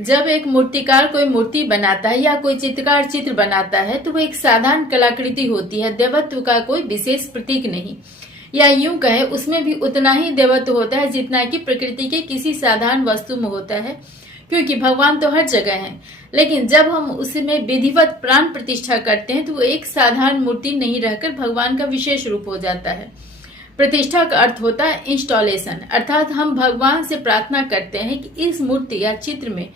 जब एक मूर्तिकार कोई मूर्ति बनाता है या कोई चित्रकार चित्र बनाता है तो वो एक साधारण कलाकृति होती है, देवत्व का कोई विशेष प्रतीक नहीं। या यूं कहे उसमें भी उतना ही देवत्व होता है जितना कि प्रकृति के किसी साधारण वस्तु में होता है, क्योंकि भगवान तो हर जगह हैं। लेकिन जब हम उसमें विधिवत प्राण प्रतिष्ठा करते हैं तो वो एक साधारण मूर्ति नहीं रहकर भगवान का विशेष रूप हो जाता है। प्रतिष्ठा का अर्थ होता है इंस्टॉलेशन, अर्थात हम भगवान से प्रार्थना करते हैं कि इस मूर्ति या चित्र में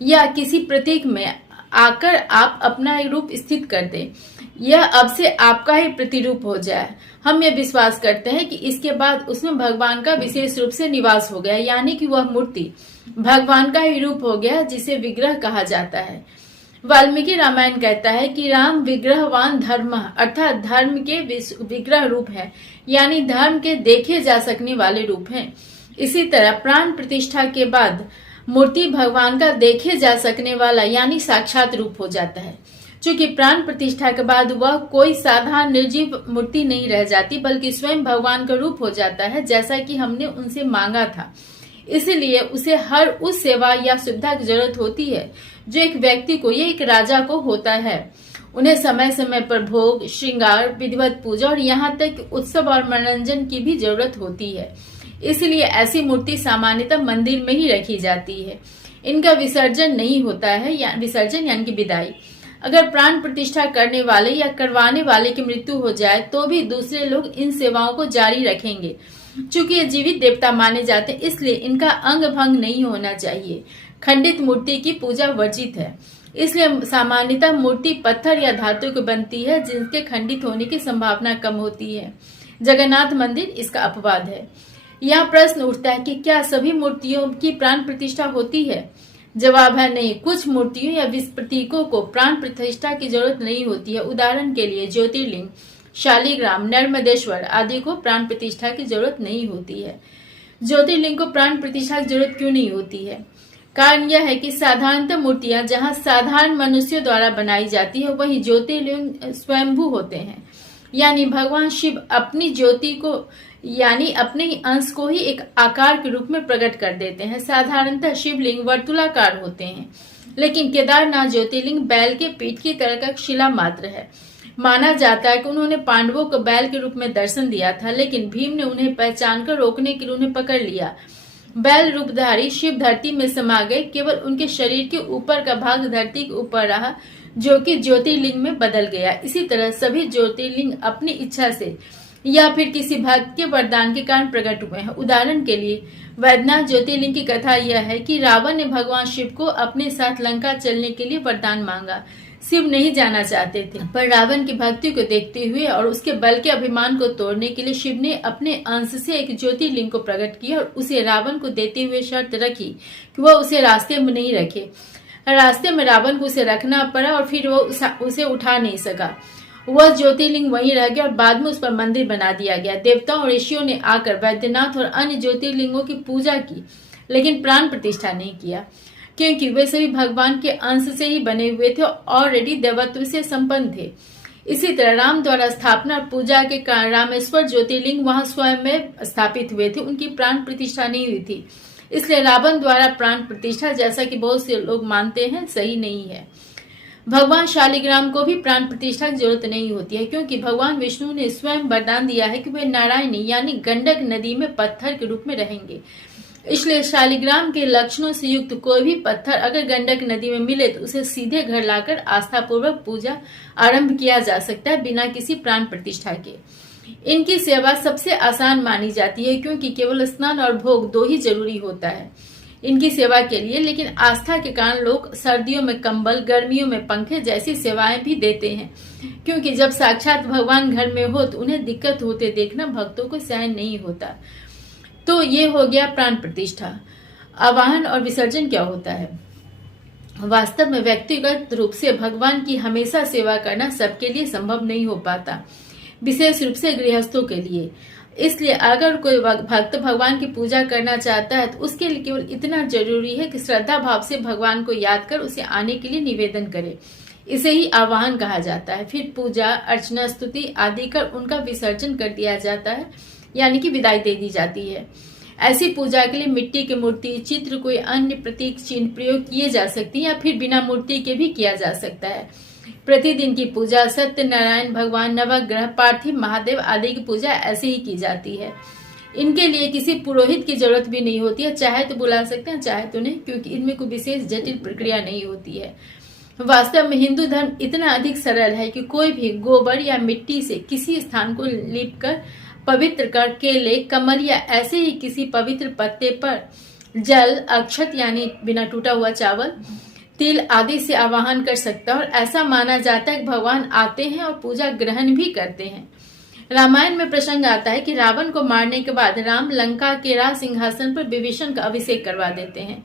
या किसी प्रतीक में आकर आप अपना एक रूप स्थित कर दें। यह अब से आपका ही प्रतिरूप हो जाए। हम ये विश्वास करते हैं कि इसके बाद उसमें भगवान का विशेष रूप से निवास हो गया, यानी कि वह मूर्ति भगवान का ही रूप हो गया, जिसे विग्रह कहा जाता है। वाल्मीकि रामायण कहता है कि राम विग्रहवान धर्म, अर्थात धर्म के विग्रह रूप है, यानी धर्म के देखे जा सकने वाले रूप हैं। इसी तरह प्राण प्रतिष्ठा के बाद मूर्ति भगवान का देखे जा सकने वाला यानी साक्षात रूप हो जाता है। चूंकि प्राण प्रतिष्ठा के बाद वह कोई साधारण निर्जीव मूर्ति नहीं रह जाती, बल्कि स्वयं भगवान का रूप हो जाता है, जैसा कि हमने उनसे मांगा था। इसलिए उसे हर उस सेवा या सुविधा की जरूरत होती है जो एक व्यक्ति को या एक राजा को होता है। उन्हें समय समय पर भोग, श्रृंगार, विधिवत पूजा और यहाँ तक उत्सव और मनोरंजन की भी जरूरत होती है। इसलिए ऐसी मूर्ति सामान्यतः मंदिर में ही रखी जाती है। इनका विसर्जन नहीं होता है, विसर्जन यानी कि विदाई। अगर प्राण प्रतिष्ठा करने वाले या करवाने वाले की मृत्यु हो जाए तो भी दूसरे लोग इन सेवाओं को जारी रखेंगे। चूंकि ये जीवित देवता माने जाते हैं, इसलिए इनका अंग भंग नहीं होना चाहिए। खंडित मूर्ति की पूजा वर्जित है। इसलिए सामान्यतः मूर्ति पत्थर या धातु की बनती है, जिनके खंडित होने की संभावना कम होती है। जगन्नाथ मंदिर इसका अपवाद है। यहाँ प्रश्न उठता है कि क्या सभी मूर्तियों की प्राण प्रतिष्ठा होती है? जवाब है नहीं। कुछ मूर्तियों या प्रतीकों को प्राण प्रतिष्ठा की जरूरत नहीं होती है। उदाहरण के लिए ज्योतिर्लिंग, शालिग्राम, नर्मदेश्वर आदि को प्राण प्रतिष्ठा की जरूरत नहीं होती है। ज्योतिर्लिंग को प्राण प्रतिष्ठा की जरूरत क्यों नहीं होती है? कारण यह है कि साधारणतः मूर्तियां जहां साधारण मनुष्यों द्वारा बनाई जाती है, वहीं ज्योतिर्लिंग स्वयंभू होते हैं। यानी भगवान शिव अपनी ज्योति को यानी अपने ही अंश को ही एक आकार के रूप में प्रकट कर देते हैं। साधारणतः शिवलिंग वर्तुलाकार होते हैं, लेकिन केदारनाथ ज्योतिर्लिंग बैल के पीठ की तरह का शिला मात्र है। माना जाता है कि उन्होंने पांडवों को बैल के रूप में दर्शन दिया था, लेकिन भीम ने उन्हें पहचान कर रोकने के लिए उन्हें पकड़ लिया। बैल रूपधारी शिव धरती में समा गए, केवल उनके शरीर के ऊपर का भाग धरती के ऊपर रहा, जो कि ज्योतिर्लिंग में बदल गया। इसी तरह सभी ज्योतिर्लिंग अपनी इच्छा से या फिर किसी भक्त के वरदान के कारण प्रकट हुए हैं। उदाहरण के लिए वैद्यनाथ ज्योतिर्लिंग की कथा यह है कि रावण ने भगवान शिव को अपने साथ लंका चलने के लिए वरदान मांगा। शिव नहीं जाना चाहते थे, पर रावण की भक्ति को देखते हुए और उसके बल के अभिमान को तोड़ने के लिए शिव ने अपने अंश से एक ज्योतिर्लिंग को प्रकट किया और उसे रावण को देते हुए शर्त रखी कि वह उसे रास्ते में नहीं रखे। रास्ते में रावण को उसे रखना पड़ा और फिर वो उसे उठा नहीं सका। वह ज्योतिर्लिंग वहीं रह गया और बाद में उस पर मंदिर बना दिया गया। देवताओं और ऋषियों ने आकर वैद्यनाथ और अन्य ज्योतिर्लिंगों की पूजा की, लेकिन प्राण प्रतिष्ठा नहीं किया, क्योंकि वे सभी भगवान के अंश से ही बने हुए थे और ऑलरेडी देवत्व से संपन्न थे। इसी तरह राम द्वारा स्थापना और पूजा के कारण रामेश्वर ज्योतिर्लिंग वहां स्वयं में स्थापित हुए थे, उनकी प्राण प्रतिष्ठा नहीं हुई थी। इसलिए रावण द्वारा प्राण प्रतिष्ठा, जैसा कि बहुत से लोग मानते हैं, सही नहीं है। भगवान शालिग्राम को भी प्राण प्रतिष्ठा की जरूरत नहीं होती है, क्योंकि भगवान विष्णु ने स्वयं वरदान दिया है कि वे नारायणी यानी गंडक नदी में पत्थर के रूप में रहेंगे। इसलिए शालिग्राम के लक्षणों से युक्त कोई भी पत्थर अगर गंडक नदी में मिले तो उसे सीधे घर लाकर आस्थापूर्वक पूजा आरंभ किया जा सकता है, बिना किसी प्राण प्रतिष्ठा के। इनकी सेवा सबसे आसान मानी जाती है, क्योंकि केवल स्नान और भोग दो ही जरूरी होता है इनकी सेवा के लिए। लेकिन आस्था के कारण लोग सर्दियों में कंबल, गर्मियों में पंखे जैसी सेवाएं भी देते हैं, क्योंकि जब साक्षात भगवान घर में हो तो उन्हें दिक्कत होते देखना भक्तों को सहन नहीं होता। तो ये हो गया प्राण प्रतिष्ठा। आवाहन और विसर्जन क्या होता है? वास्तव में व्यक्तिगत रूप से भगवान की हमेशा सेवा करना सबके लिए संभव नहीं हो पाता, विशेष रूप से गृहस्थों के लिए। इसलिए अगर कोई भक्त भगवान की पूजा करना चाहता है तो उसके लिए केवल इतना जरूरी है कि श्रद्धा भाव से भगवान को याद कर उसे आने के लिए निवेदन करे। इसे ही आवाहन कहा जाता है। फिर पूजा अर्चना स्तुति आदि कर उनका विसर्जन कर दिया जाता है, यानी कि विदाई दे दी जाती है। ऐसी पूजा के लिए मिट्टी की मूर्ति, चित्र, कोई अन्य प्रतीक चिन्ह प्रयोग किए जा सकते हैं या फिर बिना मूर्ति के भी किया जा सकता है। प्रतिदिन की पूजा सत्यनारायण भगवान, नवग्रह, पार्थिव महादेव आदि की पूजा ऐसे ही की जाती है। इनके लिए किसी पुरोहित की जरूरत भी नहीं होती है, चाहे तो बुला सकते हैं चाहे तो नहीं, क्योंकि इनमें कोई विशेष जटिल प्रक्रिया नहीं होती है। वास्तव में हिंदू धर्म इतना अधिक सरल है कि कोई भी गोबर या मिट्टी से किसी स्थान को लीप कर पवित्र कर केले, कमल या ऐसे ही किसी पवित्र पत्ते पर जल, अक्षत यानी बिना टूटा हुआ चावल, तिल आदि से आवाहन कर सकता है और ऐसा माना जाता है कि भगवान आते हैं और पूजा ग्रहण भी करते हैं। रामायण में प्रसंग आता है कि रावण को मारने के बाद राम लंका के राज सिंहासन पर विभीषण का अभिषेक करवा देते हैं।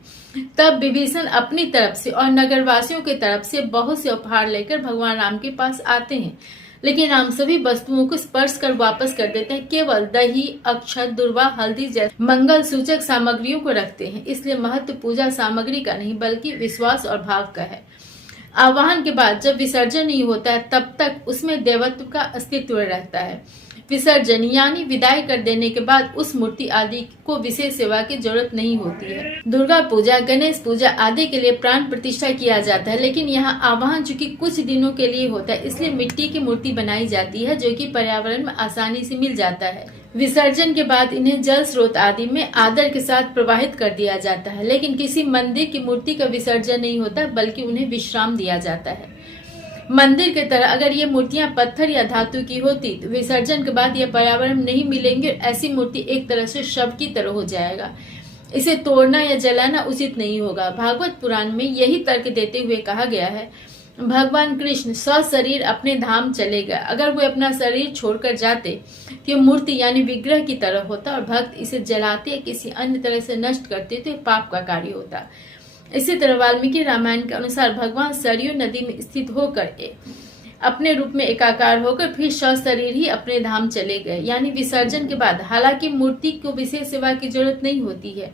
तब विभीषण अपनी तरफ से और नगरवासियों की तरफ से बहुत से उपहार लेकर भगवान राम के पास आते हैं, लेकिन राम सभी वस्तुओं को स्पर्श कर वापस कर देते हैं। केवल दही, अक्षत, दुर्वा, हल्दी जैसे मंगल सूचक सामग्रियों को रखते हैं। इसलिए महत्व पूजा सामग्री का नहीं बल्कि विश्वास और भाव का है। आवाहन के बाद जब विसर्जन नहीं होता है तब तक उसमें देवत्व का अस्तित्व रहता है। विसर्जन यानी विदाई कर देने के बाद उस मूर्ति आदि को विशेष सेवा की जरूरत नहीं होती है। दुर्गा पूजा, गणेश पूजा आदि के लिए प्राण प्रतिष्ठा किया जाता है, लेकिन यहाँ आवाहन चूंकि कुछ दिनों के लिए होता है इसलिए मिट्टी की मूर्ति बनाई जाती है जो कि पर्यावरण में आसानी से मिल जाता है। विसर्जन के बाद इन्हें जल स्रोत आदि में आदर के साथ प्रवाहित कर दिया जाता है, लेकिन किसी मंदिर की मूर्ति का विसर्जन नहीं होता बल्कि उन्हें विश्राम दिया जाता है। मंदिर की तरह अगर ये मूर्तियां पत्थर या धातु की होती तो विसर्जन के बाद यह पर्यावरण में नहीं मिलेंगे, ऐसी मूर्ति एक तरह से शव की तरह हो जाएगा। इसे तोड़ना या जलाना उचित नहीं होगा। भागवत पुराण में यही तर्क देते हुए कहा गया है, भगवान कृष्ण सशरीर अपने धाम चले गए। अगर वे अपना शरीर छोड़कर जाते तो ये मूर्ति यानी विग्रह की तरह होता और भक्त इसे जलाते या किसी अन्य तरह से नष्ट करते तो पाप का कार्य होता। इसी तरह वाल्मीकि रामायण के अनुसार भगवान सरयू नदी में स्थित होकर अपने रूप में एकाकार होकर फिर शरीर ही अपने धाम चले गए, यानी विसर्जन के बाद। हालांकि मूर्ति को विशेष सेवा की जरूरत नहीं होती है,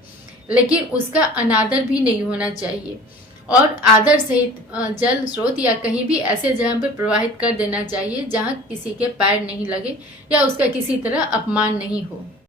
लेकिन उसका अनादर भी नहीं होना चाहिए और आदर सहित जल स्रोत या कहीं भी ऐसे जगह पर प्रवाहित कर देना चाहिए जहां किसी के पैर नहीं लगे या उसका किसी तरह अपमान नहीं हो।